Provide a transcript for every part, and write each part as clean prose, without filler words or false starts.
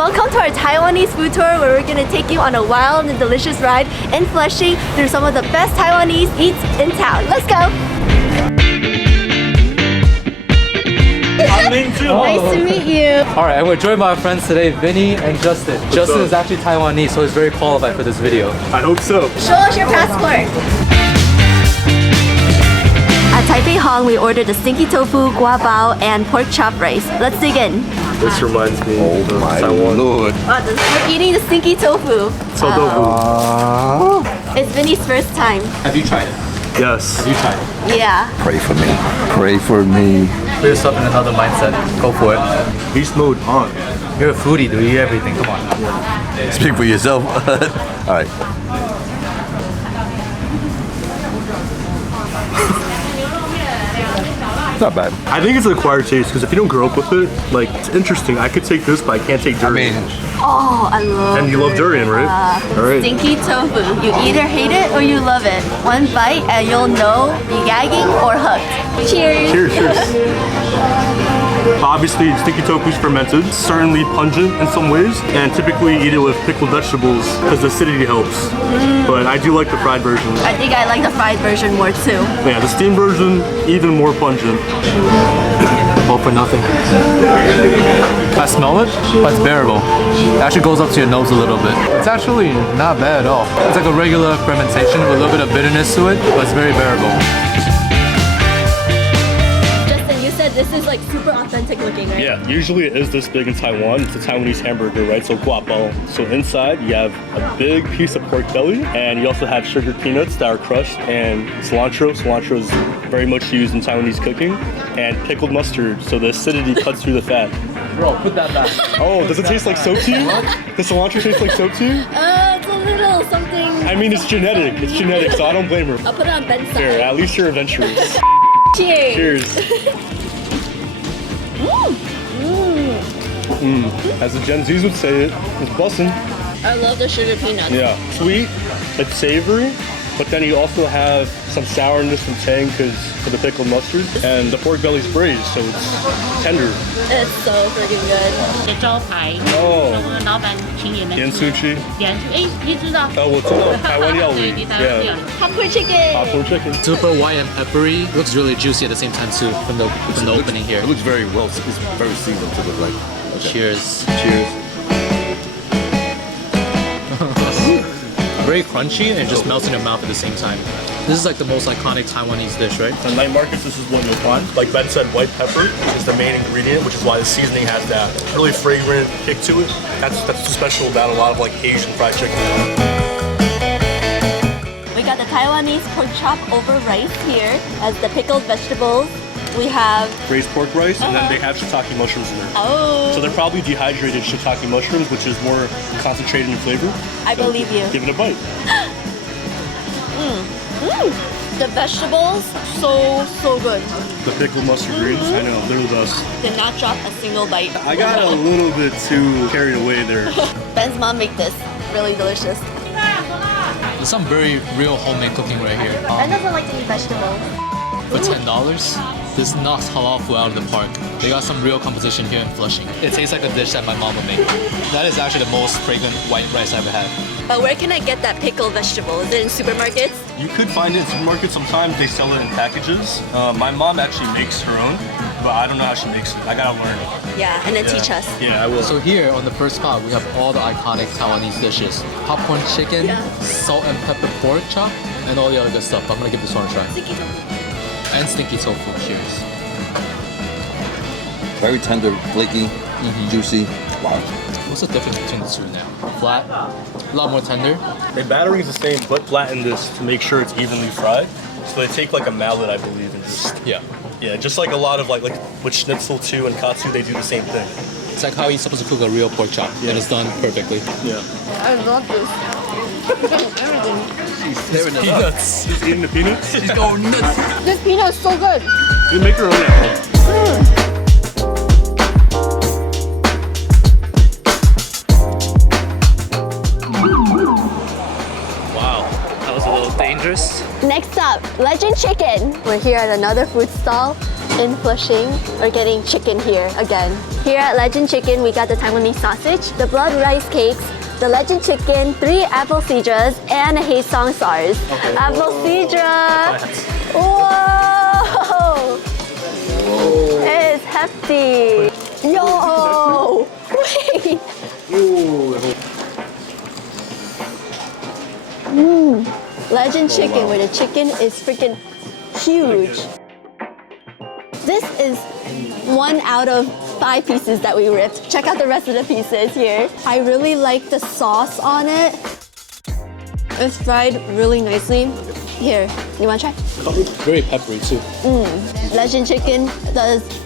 Welcome to our Taiwanese food tour where we're gonna take you on a wild and delicious ride in Flushing through some of the best Taiwanese eats in town. Let's go! Nice to meet you. Alright, and we're joined by our friends today, Vinny and Justin. Justin is actually Taiwanese, so he's very qualified for this video. I hope so. Show us your passport. At Taipei Hong, we ordered the stinky tofu, guabao, and pork chop rice. Let's dig in. This reminds me of Taiwan. Lord. Wow, we're eating the stinky tofu. Tofu. It's Vinny's first time. Have you tried it? Yes. Have you tried it? Yeah. Pray for me. Pray for me. Put yourself in another mindset. Go for it. Beast mode on. You're a foodie, dude. You eat everything. Come on. Speak for yourself. Alright. Not bad. I think it's an acquired taste because if you don't grow up with it, like, it's interesting. I could take this, but I can't take durian. Oh, I love And you love durian, right? All right. Stinky tofu. You either hate it or you love it. One bite and you'll know you're gagging or hooked. Cheers. Cheers, cheers. Obviously, stinky tofu is fermented, certainly pungent in some ways, and typically eat it with pickled vegetables because the acidity helps. But I do like the fried version. I think I like the fried version more too. Yeah, the steamed version, even more pungent. All for nothing. I smell it, but it's bearable. It actually goes up to your nose a little bit. It's actually not bad at all. It's like a regular fermentation with a little bit of bitterness to it, but it's very bearable. This is like super authentic looking, right? Yeah, usually it is this big in Taiwan. It's a Taiwanese hamburger, right? So guapao. So inside you have a big piece of pork belly, and you also have sugared peanuts that are crushed, and cilantro. Cilantro is very much used in Taiwanese cooking, and pickled mustard. So the acidity cuts through the fat. Bro, put that back. Oh, does it taste like soap to you? Does cilantro taste like soap to you? It's a little something. I mean, it's genetic. It's genetic, so I don't blame her. I'll put it on Ben's side. Here, at least you're adventurous. Cheers. Cheers. As the Gen Zs would say it, it's bussin'. I love the sugar peanuts. Yeah, sweet, it's savory, but then you also have some sourness and tang because for the pickled mustard, and the pork belly's braised, so it's tender. It's so freaking good. 的招牌，哦说老板请你们盐酥鸡，点哎，你知道？我知道台湾料理对，台湾料 ，yeah， 理。 Popcorn chicken. popcorn chicken. Super white and peppery. Looks really juicy at the same time too from the opening here. It looks very well. It's very seasoned to look like. Cheers. Cheers. Very crunchy and it just melts in your mouth at the same time. This is like the most iconic Taiwanese dish, right? On night markets, this is what you'll find. Like Ben said, white pepper is the main ingredient, which is why the seasoning has that really fragrant kick to it. That's special about a lot of like Asian fried chicken. We got the Taiwanese pork chop over rice here as the pickled vegetables. We have Braised pork rice, and then they have shiitake mushrooms in there. oh, So they're probably dehydrated shiitake mushrooms, which is more concentrated in flavor. I believe you. Give it a bite. The vegetables, so good. The pickled mustard greens, I know, they're the best. Did not drop a single bite. I got a little bit too carried away there. Ben's mom made this really delicious. There's some very real homemade cooking right here. Ben doesn't like to eat vegetables. For $10, this knocks halal food out of the park. They got some real competition here in Flushing. It tastes like a dish that my mom would make. That is actually the most fragrant white rice I've ever had. But where can I get that pickled vegetable? Is it in supermarkets? You could find it in supermarkets. Sometimes they sell it in packages. My mom actually makes her own, but I don't know how she makes it. I gotta learn. Yeah, and then teach us. Yeah, I will. So here on the first spot, we have all the iconic Taiwanese dishes. Popcorn chicken, salt and pepper pork chop, and all the other good stuff. I'm gonna give this one a try. And stinky tofu. Cheers. Very tender, flaky, juicy. Wow. What's the difference between the two now? Flat, a lot more tender. The battering is the same, but flatten this to make sure it's evenly fried. So they take like a mallet, I believe, and just Yeah. just like a lot of like with schnitzel too and katsu, they do the same thing. It's like how you're supposed to cook a real pork chop, and it's done perfectly. Yeah. I love this. Peanuts. Just eating the peanuts. He's going nuts. This peanut is so good. You make your own at home. Wow, that was a little dangerous. Next up, Legend Chicken. We're here at another food stall. In Flushing, we're getting chicken here again. Here at Legend Chicken, we got the Taiwanese sausage, the blood rice cakes, the Legend Chicken, 3 apple Sidras, and a Haesong SARS. Okay. Apple Sidra! Whoa! It's hefty! Yo! Wait! Legend Chicken, where the chicken is freaking huge. This is 1 out of 5 pieces that we ripped. Check out the rest of the pieces here. I really like the sauce on it. It's fried really nicely. Here, you wanna try? Very peppery too. Legend Chicken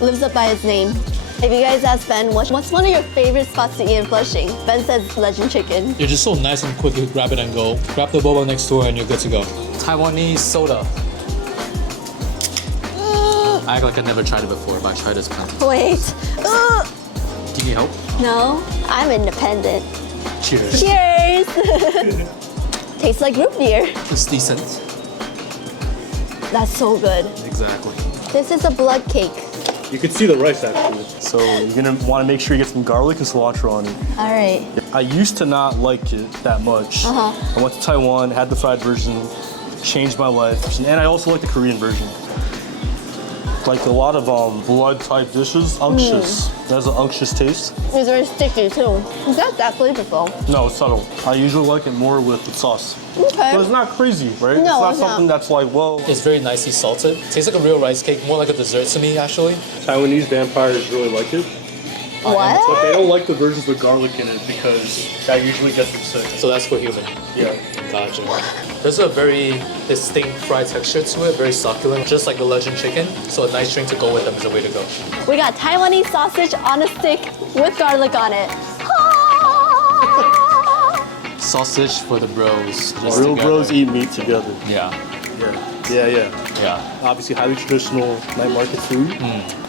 lives up by its name. If you guys ask Ben, what's one of your favorite spots to eat in Flushing? Ben says Legend Chicken. You're just so nice and quick, you grab it and go. Grab the boba next door and you're good to go. Taiwanese soda. I act like I never tried it before, but I tried this plenty. Wait. Do you need help? No, I'm independent. Cheers. Cheers! Tastes like root beer. It's decent. That's so good. Exactly. This is a blood cake. You can see the rice actually. So you're gonna want to make sure you get some garlic and cilantro on it. All right. I used to not like it that much. I went to Taiwan, had the fried version, changed my life, and I also like the Korean version. Like a lot of blood type dishes, unctuous. It has an unctuous taste. It's very sticky too. Is that flavorful? No, it's subtle. I usually like it more with the sauce. Okay. But it's not crazy, right? No, it's not something that's like, well, It's very nicely salted. Tastes like a real rice cake, more like a dessert to me actually. Taiwanese vampires really like it. But What? they don't like the versions with garlic in it because that usually gets them sick. So that's for human. Yeah. Gotcha. There's a very distinct fried texture to it, very succulent, just like the Legend Chicken. So a nice drink to go with them is the way to go. We got Taiwanese sausage on a stick with garlic on it. Sausage for the bros. just Real together. bros eat meat together. Yeah. Yeah. Yeah. Obviously, highly traditional night market food.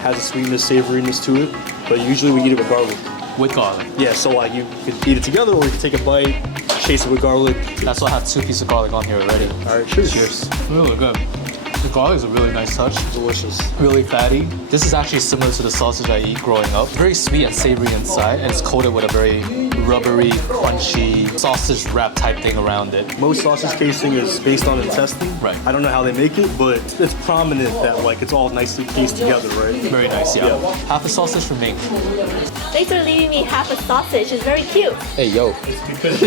Has a sweetness, savoriness to it. But usually we eat it with garlic. With garlic. Yeah, so like you could eat it together or you could take a bite, chase it with garlic. That's why I have 2 pieces of garlic on here already. All right, cheers. Cheers. Really good. The garlic is a really nice touch. Delicious. Really fatty. This is actually similar to the sausage I eat growing up. Very sweet and savory inside, and it's coated with a very rubbery, crunchy sausage wrap type thing around it. Most sausage casing is based on intestine. Right. I don't know how they make it, but it's prominent that like it's all nicely cased together, right? Very nice, yeah. Yeah. Half a sausage for me. Thanks for leaving me half a sausage. It's very cute. Hey, yo. Because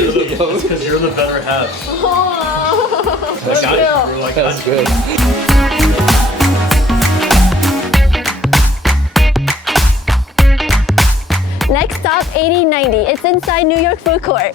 you're the better half. Oh, Like, so we're cute. like, That's good. Next stop, 8090. It's inside New York Food Court.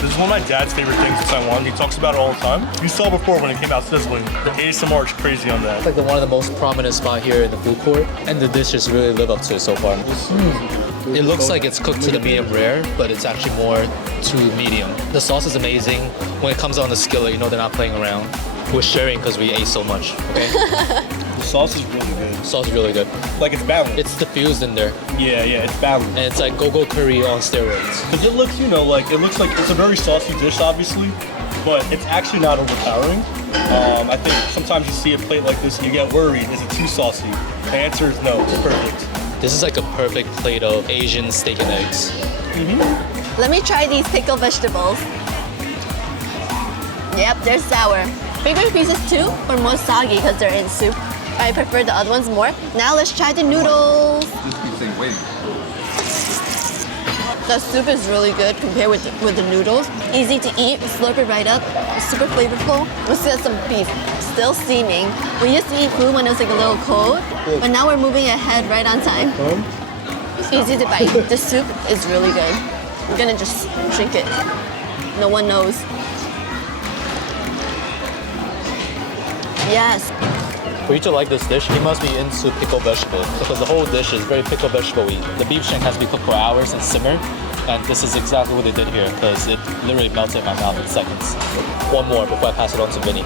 This is one of my dad's favorite things in Taiwan. He talks about it all the time. You saw before when it came out sizzling. The ASMR is crazy on that. It's like one of the most prominent spot here in the food court, and the dishes really live up to it so far. It looks like it's cooked to the medium rare, but it's actually more to medium. The sauce is amazing. When it comes on the skillet, you know they're not playing around. We're sharing because we ate so much, okay? The sauce is really good. Sauce is really good. Like it's balanced. It's diffused in there, Yeah, it's balanced. and it's like go-go curry on steroids. Because it looks, it looks like it's a very saucy dish, obviously, but it's actually not overpowering. I think sometimes you see a plate like this and you get worried, is it too saucy? The answer is no, it's perfect. This is like a perfect plate of Asian steak and eggs. Let me try these pickled vegetables. Yep, they're sour. Bigger pieces too, but more soggy because they're in soup. I prefer the other ones more. Now let's try the noodles. The soup is really good compared with the noodles. Easy to eat, slurp it right up. It's super flavorful. We still have some beef, still steaming. We used to eat food when it was like a little cold, but now we're moving ahead right on time. Easy to bite. The soup is really good. I'm gonna just drink it. No one knows. Yes. For you to like this dish, you must be into pickled vegetable because the whole dish is very pickled vegetable-y. The beef shank has to be cooked for hours and simmered, and this is exactly what they did here because it literally melted in my mouth in seconds. One more before I pass it on to Vinny.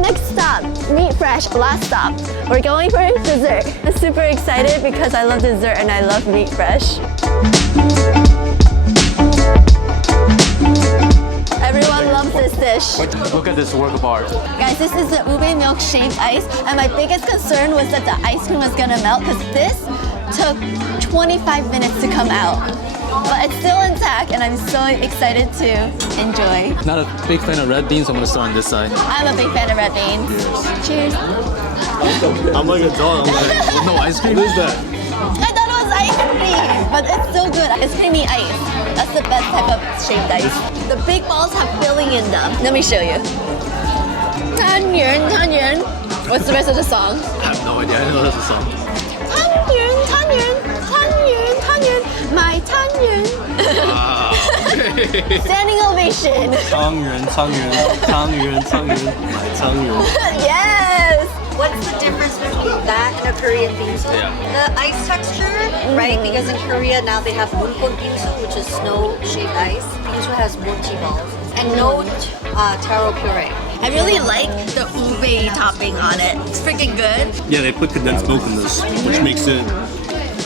Next stop, Meat Fresh, last stop. We're going for dessert. I'm super excited because I love dessert and I love Meat Fresh. Everyone loves this dish. Look at this work of art. Guys, this is the ube milk shaved ice, and my biggest concern was that the ice cream was gonna melt because this took 25 minutes to come out. But it's still intact, and I'm so excited to enjoy. Not a big fan of red beans, so I'm gonna start on this side. I'm a big fan of red beans. Cheers. I'm like a dog. I'm like, No ice cream? what is that? I thought it was ice cream, but it's so good. It's creamy ice. That's the best type of shaved ice. The big balls have filling in them. Let me show you. Tanyuan, Tanyuan. What's the rest of the song? I have no idea. I know that's a song. Tanyuan, Tanyuan, Tanyuan, Tanyuan, my Tanyuan. Wow. Standing ovation. 汤圆，汤圆，汤圆，汤圆，买汤圆。 Yes. What's the difference between that and a Korean bingsu? Yeah. The ice texture, right? Because in Korea now they have munkon bingsu, which is snow shaved ice. Bingsu has mochi balls and no taro puree. I really like the ube topping on it. It's freaking good. Yeah, they put condensed milk in this, which makes it,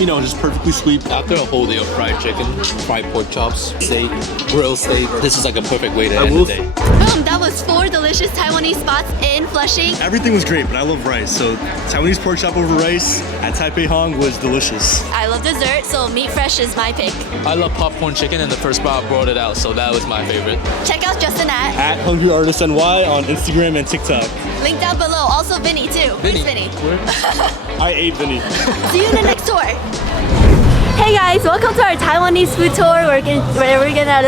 you know, just perfectly sweet. After a whole day of fried chicken, fried pork chops, steak, grilled steak, this is like a perfect way to end the day. Boom, that was 4 delicious Taiwanese spots in Flushing. Everything was great, but I love rice. So Taiwanese pork chop over rice at Taipei Hong was delicious. I love dessert, so Meat Fresh is my pick. I love popcorn chicken, and the first spot brought it out, so that was my favorite. Check out Justin At Hungry Artist NY on Instagram and TikTok. link down below. Also Vinny too. Where's Vinny? I ate Vinny. See you in the next tour. Hey guys, welcome to our Taiwanese food tour. We're gonna